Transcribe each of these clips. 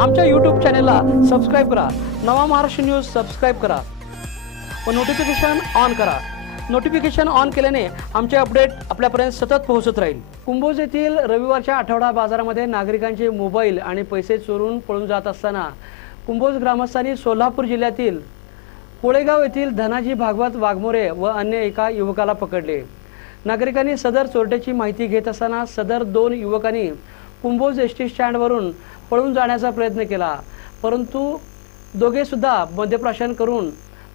आमच्या यूट्यूब चॅनेलला सबस्क्राईब करा. नवा महाराष्ट्र न्यूज सबस्क्राईब करा. व नोटिफिकेशन ऑन करा. नोटिफिकेशन ऑन केल्याने आमचे अपडेट आपल्यापर्यंत सतत पोहोचत राहील. कुंभोज येथील रविवारच्या आठवडा बाजारामध्ये नागरिकांचे मोबाईल आणि पैसे चोरून पळून जात असताना कुंभोज ग्रामस्थांनी सोलापूर जिल्ह्यातील कोळेगाव येथील धनाजी भागवत वाघमोरे व अन्य एका युवकाला पकडले. नागरिकांनी सदर चोरट्याची माहिती घेत असताना सदर दोन युवकांनी कुंभोज एस टी स्टँडवरून पळून जाण्याचा प्रयत्न केला. परंतु दोघेसुद्धा मद्यप्राशन करून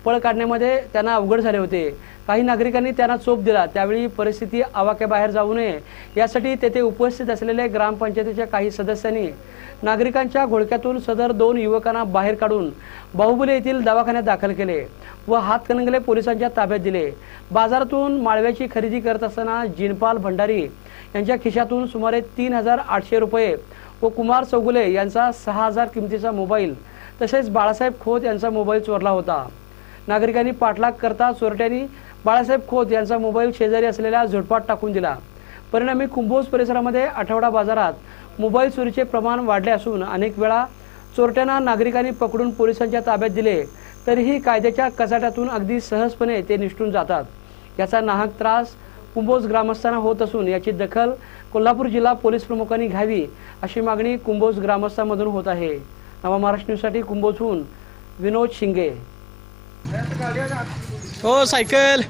पळ काढण्यामध्ये त्यांना अवघड झाले होते. काही नागरिकांनी त्यांना चोप दिला. त्यावेळी परिस्थिती आवाक्याबाहेर जाऊ नये यासाठी तेथे उपस्थित असलेले ग्रामपंचायतीच्या काही सदस्यांनी नागरिकांच्या घोळक्यातून सदर दोन युवकांना बाहेर काढून बाहुबली येथील दवाखान्यात दाखल केले व हातकणंगले पोलिसांच्या ताब्यात दिले. बाजारातून माळव्याची खरेदी करत असताना जिनपाल भंडारी यांच्या खिशातून सुमारे तीन हजार आठशे रुपये व कुमार चौगुले यांचा सहा हजार किमतीचा मोबाईल तसेच बाळासाहेब खोत यांचा मोबाईल चोरला होता. नागरिकांनी पाठलाग करता चोरट्यांनी बाळासाहेब खोत यांचा मोबाईल शेजारी असलेल्या झुडपात टाकून दिला. परिणामी कुंभोज परिसरामध्ये आठवडा बाजारात मोबाईल चोरीचे प्रमाण वाढले असून अनेक वेळा चोरट्यांना नागरिकांनी पकडून पोलिसांच्या ताब्यात दिले तरीही कायद्याच्या कचाट्यातून अगदी सहजपणे ते निष्ठून जातात. याचा नाहक त्रास कुंभोज ग्रामस्थांना होत असून याची दखल कोल्हापूर जिल्हा पोलीस प्रमुखांनी घ्यावी अशी मागणी कुंभोज ग्रामस्थांमधून होत आहे. नवा महाराष्ट्र न्यूजसाठी कुंभोजहून विनोद शिंगे. हो सायकल.